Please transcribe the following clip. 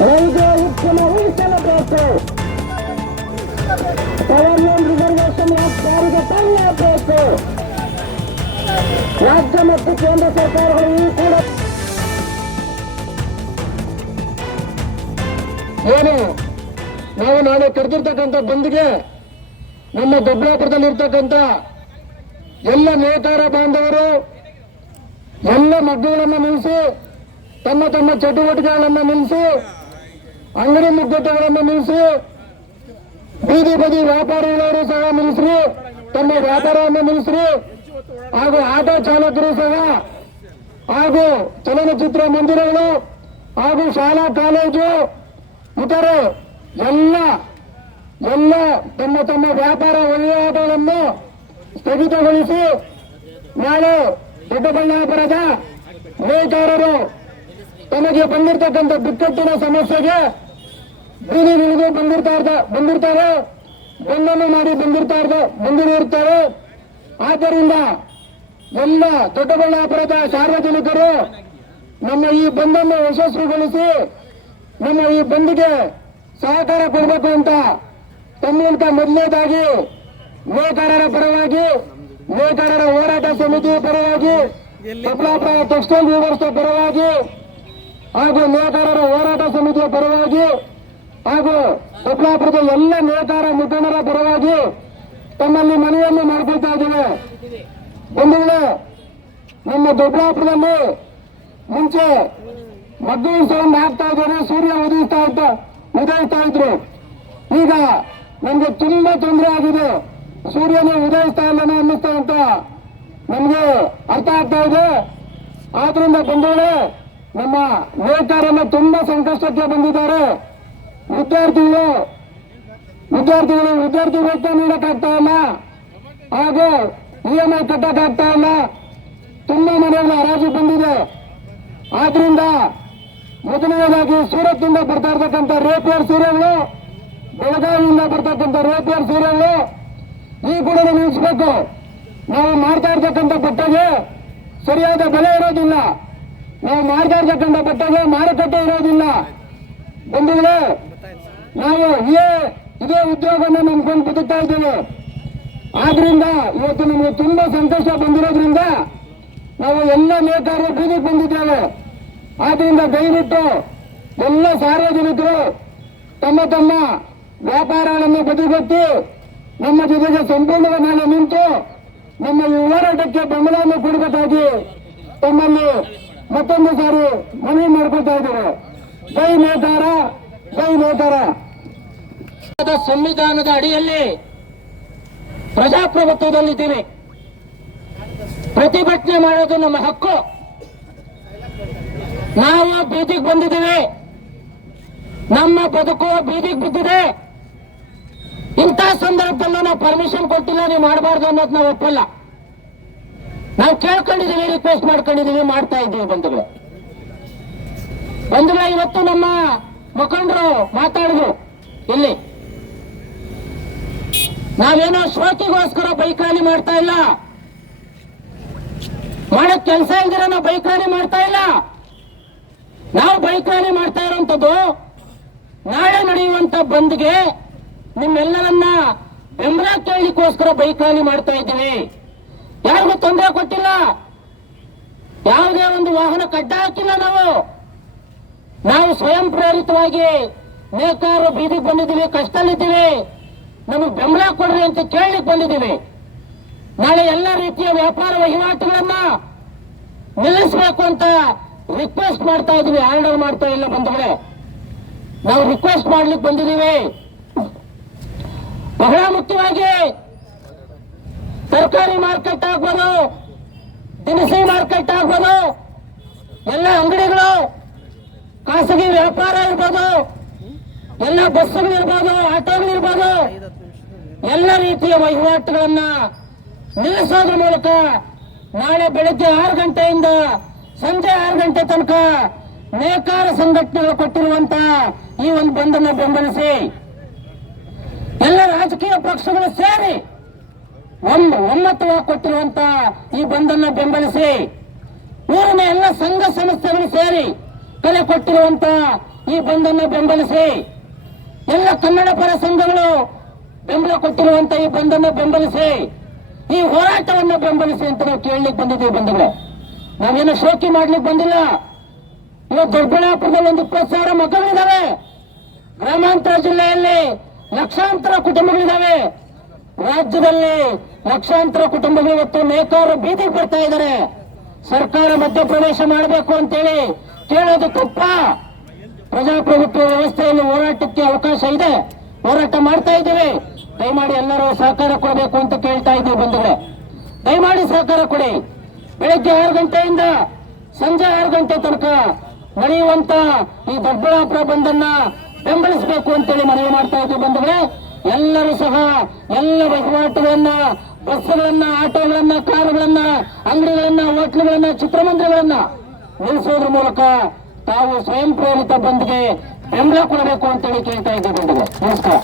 Railway ಉದ್ಯಮ ಉಳಿಸಲೇಬೇಕು. Power loan reservation ಜಾರಿಗೆ ತರಲೇಬೇಕು. ರಾಜ್ಯ ಮತ್ತು ಕೇಂದ್ರ ಸರ್ಕಾರಗಳು ಈ ಕೂಡ ಏನು ನಾವು ನಾಳೆ ಕರೆದಿರ್ತಕ್ಕಂಥ ಬಂದ್ಗೆ ನಮ್ಮ ದೊಡ್ಡಬಳ್ಳಾಪುರದಲ್ಲಿರ್ತಕ್ಕಂಥ ಎಲ್ಲ ನೇತಾರ ಬಾಂಧವರು ಎಲ್ಲ ಮಗ್ಗುಗಳನ್ನು ನಿಲ್ಲಿಸಿ ತಮ್ಮ ತಮ್ಮ ಚಟುವಟಿಕೆಗಳನ್ನು ನಿಲ್ಲಿಸಿ ಅಂಗಡಿ ಮುಗ್ಗಟ್ಟುಗಳನ್ನು ನಿಲ್ಲಿಸಿ ಬೀದಿ ಬದಿ ವ್ಯಾಪಾರಿಗಳವರು ಸಹ ನಿಲ್ಲಿಸ್ರಿ, ತಮ್ಮ ವ್ಯಾಪಾರವನ್ನು ನಿಲ್ಲಿಸ್ರಿ. ಹಾಗೂ ಆಟೋ ಚಾಲಕರು ಸಹ ಹಾಗೂ ಚಲನಚಿತ್ರ ಮಂದಿರಗಳು ಹಾಗೂ ಶಾಲಾ ಕಾಲೇಜು ಇತರೆ ಎಲ್ಲ ತಮ್ಮ ತಮ್ಮ ವ್ಯಾಪಾರ ವಹಿವಾಟುಗಳನ್ನು ಸ್ಥಗಿತಗೊಳಿಸಿ ನಾಳೆ ದೊಡ್ಡಬಳ್ಳಾಪುರದ ನೇತಾರರು ತಮಗೆ ಬಂದಿರತಕ್ಕಂಥ ಬಿಕ್ಕಟ್ಟಿನ ಸಮಸ್ಯೆಗೆ ಬೀದಿಗಿಳಿದು ಬಂದಿರ್ತಾರೆ, ಬಂದನ್ನು ಮಾಡಿ ಬಂದಿರುತ್ತಾರೆ. ಆದ್ದರಿಂದ ಎಲ್ಲ ದೊಡ್ಡಬಳ್ಳಾಪುರದ ಸಾರ್ವಜನಿಕರು ನಮ್ಮ ಈ ಬಂದನ್ನು ಯಶಸ್ವಿಗೊಳಿಸಿ ನಮ್ಮ ಈ ಬಂದ್ಗೆ ಸಹಕಾರ ಕೊಡಬೇಕು ಅಂತ ತಮ್ಮಂತ ಮೊದಲನೇದಾಗಿ ನೇಕಾರರ ಪರವಾಗಿ, ನೇಕಾರರ ಹೋರಾಟ ಸಮಿತಿ ಪರವಾಗಿ, ದೊಡ್ಡಬಳ್ಳಾಪುರ ಟೆಕ್ಸ್ಟೈಲ್ ವ್ಯೂವರ್ಸ್ ಪರವಾಗಿ ಹಾಗೂ ನೇಕಾರರ ಹೋರಾಟ ಸಮಿತಿಯ ಪರವಾಗಿ ಹಾಗೂ ದೊಡ್ಡಬಳ್ಳಾಪುರದ ಎಲ್ಲ ನೇಕಾರ ಮುಖಂಡರ ಪರವಾಗಿ ತಮ್ಮಲ್ಲಿ ಮನವಿಯನ್ನು ಮಾಡಿಕೊಳ್ತಾ ಇದ್ದೇವೆ. ಬಂಧುಗಳೇ, ನಮ್ಮ ದೊಡ್ಡಬಳ್ಳಾಪುರದಲ್ಲಿ ಮುಂಚೆ ಮದ್ದು ಸೌಂಡ್ ಆಗ್ತಾ ಇದ್ದಾರೆ, ಸೂರ್ಯ ಉದಯಿಸ್ತಾ ಇದ್ರು. ಈಗ ನಮ್ಗೆ ತುಂಬಾ ತೊಂದರೆ ಆಗಿದೆ, ಸೂರ್ಯನೇ ಉದಯಿಸ್ತಾ ಇಲ್ಲನೆ ಅನ್ನಿಸ್ತಾ ಅಂತ ನಮ್ಗೆ ಅರ್ಥ ಆಗ್ತಾ ಇದೆ. ಆದ್ರಿಂದ ಬಂಧುಗಳೇ, ನಮ್ಮ ನೇತಾರನ್ನ ತುಂಬಾ ಸಂಕಷ್ಟಕ್ಕೆ ಬಂದಿದ್ದಾರೆ. ವಿದ್ಯಾರ್ಥಿಗಳು ವೇತನ ನೀಡಕ್ಕಾಗ್ತಾ ಇಲ್ಲ, ಹಾಗೂ EMI ಕಟ್ಟಕ್ಕಾಗ್ತಾ ಇಲ್ಲ. ತುಂಬಾ ಮನೆಗಳು ಹರಾಜು ಬಂದಿದೆ. ಆದ್ರಿಂದ ಮೊದಲನೇದಾಗಿ ಸೂರತ್ನಿಂದ ಬರ್ತಾ ಇರ್ತಕ್ಕಂಥ ರೇಪಿಯರ್ ಸೀರೆಗಳು, ಬೆಳಗಾವಿಯಿಂದ ಬರ್ತಕ್ಕಂಥ ರೇಪಿಯರ್ ಸೀರೆಗಳು ಈ ಕೂಡ ನಿಲ್ಲಿಸಬೇಕು. ನಾವು ಮಾಡ್ತಾ ಇರ್ತಕ್ಕಂಥ ಬಟ್ಟೆಗೆ ಸರಿಯಾದ ಬೆಲೆ ಇರೋದಿಲ್ಲ, ನಾವು ಮಾಡ್ತಾ ಇರ್ತಕ್ಕಂಥ ಬಟ್ಟೆಗೆ ಮಾರುಕಟ್ಟೆ ಇರೋದಿಲ್ಲ. ಬಂಧುಗಳೇ, ನಾವು ಇದೇ ಉದ್ಯೋಗವನ್ನು ನಂಬ್ಕೊಂಡು ಬದುಕ್ತಾ ಇದ್ದೇವೆ. ಆದ್ರಿಂದ ಇವತ್ತು ನಮಗೆ ತುಂಬಾ ಸಂಕಷ್ಟ ಬಂದಿರೋದ್ರಿಂದ ನಾವು ಎಲ್ಲ ನೇತಾರರು ಬೀದಿಗೆ ಬಂದಿದ್ದೇವೆ. ಆದ್ರಿಂದ ದಯವಿಟ್ಟು ಎಲ್ಲ ಸಾರ್ವಜನಿಕರು ತಮ್ಮ ತಮ್ಮ ವ್ಯಾಪಾರಗಳನ್ನು ಬದಿಗೊತ್ತಿ ನಮ್ಮ ಜೊತೆಗೆ ಸಂಪೂರ್ಣವಾಗಿ ನಿಂತು ನಮ್ಮ ಈ ಹೋರಾಟಕ್ಕೆ ಬೆಂಬಲವನ್ನು ಕೊಡಬೇಕಾಗಿ ತಮ್ಮಲ್ಲಿ ಮತ್ತೊಂದು ಸಾರಿ ಮನವಿ ಮಾಡ್ಕೊಳ್ತಾ ಇದ್ದೇವೆ. ಜೈ ನೇತಾರ, ಜೈ ನೇತಾರ. ಸಂವಿಧಾನದ ಅಡಿಯಲ್ಲಿ ಪ್ರಜಾಪ್ರಭುತ್ವದಲ್ಲಿದ್ದೀವಿ. ಪ್ರತಿಭಟನೆ ಮಾಡೋದು ನಮ್ಮ ಹಕ್ಕು. ನಾವು ಬೀದಿಗೆ ಬಂದಿದ್ದೀವಿ, ನಮ್ಮ ಬದುಕು ಬೀದಿಗೆ ಬಿದ್ದಿದೆ. ಇಂಥ ಸಂದರ್ಭದಲ್ಲೂ ನಾವು ಪರ್ಮಿಷನ್ ಕೊಟ್ಟಿಲ್ಲ, ನೀವು ಮಾಡಬಾರ್ದು ಅನ್ನೋದು ನಾವು ಒಪ್ಪಲ್ಲ. ನಾವು ಕೇಳ್ಕೊಂಡಿದ್ದೀವಿ, ರಿಕ್ವೆಸ್ಟ್ ಮಾಡ್ಕೊಂಡಿದ್ದೀವಿ, ಮಾಡ್ತಾ ಇದ್ದೀವಿ. ಬಂಧುಗಳೇ, ಇವತ್ತು ನಮ್ಮ ಮುಖಂಡರು ಮಾತಾಡಿದ್ರು. ಇಲ್ಲಿ ನಾವೇನೋ ಶೋಕಿಗೋಸ್ಕರ ಬೈಕಾಣಿ ಮಾಡ್ತಾ ಇಲ್ಲ, ಮಾಡಕ್ ಕೆಲಸ ಇಲ್ದಿರ ನಾವು ಬೈಕಾಣಿ ಮಾಡ್ತಾ ಇಲ್ಲ. ನಾವು ಬೈಕಾಣಿ ಮಾಡ್ತಾ ಇರುವಂತದ್ದು ನಾಳೆ ನಡೆಯುವಂತ ಬಂದ್ಗೆ ನಿಮ್ಮೆಲ್ಲರನ್ನ ಬೆಂಬಲ ಕೇಳಲಿಕ್ಕೋಸ್ಕರ ಬೈಕಾಣಿ ಮಾಡ್ತಾ ಇದ್ದೀವಿ. ಯಾರಿಗೂ ತೊಂದರೆ ಕೊಟ್ಟಿಲ್ಲ, ಯಾವುದೇ ಒಂದು ವಾಹನ ಕಡ್ಡ ಹಾಕಿಲ್ಲ. ನಾವು ಸ್ವಯಂ ಪ್ರೇರಿತವಾಗಿ ನೇಕಾರರು ಬೀದಿಗೆ ಬಂದಿದ್ದೀವಿ, ಕಷ್ಟದಲ್ಲಿದ್ದೀವಿ, ನಮಗೆ ಬೆಂಬಲ ಕೊಡ್ರಿ ಅಂತ ಕೇಳಲಿಕ್ಕೆ ಬಂದಿದ್ದೀವಿ. ನಾಳೆ ಎಲ್ಲ ರೀತಿಯ ವ್ಯಾಪಾರ ವಹಿವಾಟುಗಳನ್ನ ನಿಲ್ಲಿಸಬೇಕು ಅಂತ ರಿಕ್ವೆಸ್ಟ್ ಮಾಡ್ತಾ ಇದೀವಿ, ಆರ್ಡರ್ ಮಾಡ್ತಾ ಇಲ್ಲ. ಬಂಧುಗಳೇ, ನಾವು ರಿಕ್ವೆಸ್ಟ್ ಮಾಡ್ಲಿಕ್ಕೆ ಬಂದಿದ್ದೀವಿ. ಬಹಳ ಮುಖ್ಯವಾಗಿ ತರಕಾರಿ ಮಾರ್ಕೆಟ್ ಆಗ್ಬೋದು, ದಿನಸಿ ಮಾರ್ಕೆಟ್ ಆಗ್ಬೋದು, ಎಲ್ಲ ಅಂಗಡಿಗಳು, ಖಾಸಗಿ ವ್ಯಾಪಾರ ಇರ್ಬೋದು, ಎಲ್ಲ ಬಸ್ಸುಗಳಿರ್ಬೋದು, ಆಟೋಗಳಿರ್ಬೋದು, ಎಲ್ಲ ರೀತಿಯ ವಹಿವಾಟುಗಳನ್ನ ನಿಲ್ಲಿಸೋದ್ರ ಮೂಲಕ ನಾಳೆ ಬೆಳಗ್ಗೆ 6 ಗಂಟೆಯಿಂದ ಸಂಜೆ 6 ಗಂಟೆ ತನಕ ನೇಕಾರ ಸಂಘಟನೆಗಳು ಕೊಟ್ಟಿರುವಂತ ಈ ಒಂದು ಬಂದನ್ನು ಬೆಂಬಲಿಸಿ ಎಲ್ಲ ರಾಜಕೀಯ ಪಕ್ಷಗಳು ಸೇರಿ ಒಮ್ಮತವಾಗಿ ಕೊಟ್ಟಿರುವಂತ ಈ ಬಂದನ್ನು ಬೆಂಬಲಿಸಿ ಊರಿನ ಎಲ್ಲ ಸಂಘ ಸಂಸ್ಥೆಗಳು ಸೇರಿ ಕಲೆ ಕೊಟ್ಟಿರುವಂತ ಈ ಬಂದನ್ನ ಬೆಂಬಲಿಸಿ. ಎಲ್ಲ ಕನ್ನಡ ಪರ ಸಂಘಗಳು ಬೆಂಬಲ ಕೊಟ್ಟಿರುವಂತ ಈ ಬಂದನ್ನ ಬೆಂಬಲಿಸಿ, ಈ ಹೋರಾಟವನ್ನ ಬೆಂಬಲಿಸಿ ಅಂತ ನಾವು ಕೇಳಲಿಕ್ಕೆ ಬಂದಿದ್ದೀವಿ ಬಂಧುಗಳೇ. ನಾವೇನು ಶೋಕಿ ಮಾಡ್ಲಿಕ್ಕೆ ಬಂದಿಲ್ಲ. ಇವತ್ತು ದೊಡ್ಡಬಳ್ಳಾಪುರದಲ್ಲಿ ಒಂದು 20,000 ಮಕ್ಕಳಿದ್ದಾವೆ. ಗ್ರಾಮಾಂತರ ಜಿಲ್ಲೆಯಲ್ಲಿ ಲಕ್ಷಾಂತರ ಕುಟುಂಬಗಳಿದ್ದಾವೆ. ರಾಜ್ಯದಲ್ಲಿ ಲಕ್ಷಾಂತರ ಕುಟುಂಬಗಳು ಇವತ್ತು ನೇಕಾರರು ಬೀದಿಗೆ ಬರ್ತಾ ಇದ್ದಾರೆ. ಸರ್ಕಾರ ಮಧ್ಯಪ್ರವೇಶ ಮಾಡಬೇಕು ಅಂತೇಳಿ ಕೇಳೋದು ತಪ್ಪ. ಪ್ರಜಾಪ್ರಭುತ್ವ ವ್ಯವಸ್ಥೆಯಲ್ಲಿ ಹೋರಾಟಕ್ಕೆ ಅವಕಾಶ ಇದೆ, ಹೋರಾಟ ಮಾಡ್ತಾ ಇದ್ದೀವಿ. ದಯಮಾಡಿ ಎಲ್ಲರೂ ಸಹಕಾರ ಕೊಡಬೇಕು ಅಂತ ಕೇಳ್ತಾ ಇದ್ದೀವಿ ಬಂಧುಗಳೇ. ದಯಮಾಡಿ ಸಹಕಾರ ಕೊಡಿ. ಬೆಳಗ್ಗೆ 6 ಗಂಟೆಯಿಂದ ಸಂಜೆ 6 ಗಂಟೆ ತನಕ ನಡೆಯುವಂತ ಈ ದೊಡ್ಡಬಳ್ಳಾಪುರ ಬಂದನ್ನ ಬೆಂಬಲಿಸಬೇಕು ಅಂತೇಳಿ ಮನವಿ ಮಾಡ್ತಾ ಇದ್ದೀವಿ ಬಂಧುಗಳೇ. ಎಲ್ಲರೂ ಸಹ ಎಲ್ಲ ವಹಿವಾಟುಗಳನ್ನ, ಬಸ್ಗಳನ್ನ, ಆಟೋಗಳನ್ನ, ಕಾರುಗಳನ್ನ, ಅಂಗಡಿಗಳನ್ನ, ಹೋಟ್ಲುಗಳನ್ನ, ಚಿತ್ರಮಂದಿರಗಳನ್ನ ನಿಲ್ಲಿಸೋದ್ರ ಮೂಲಕ ತಾವು ಸ್ವಯಂ ಪ್ರೇರಿತ ಬಂದ್ಗೆ ಬೆಂಬಲ ಕೊಡಬೇಕು ಅಂತೇಳಿ ಕೇಳ್ತಾ ಇದ್ದೀವಿ ಬಂಧುಗಳೇ. ನಮಸ್ಕಾರ.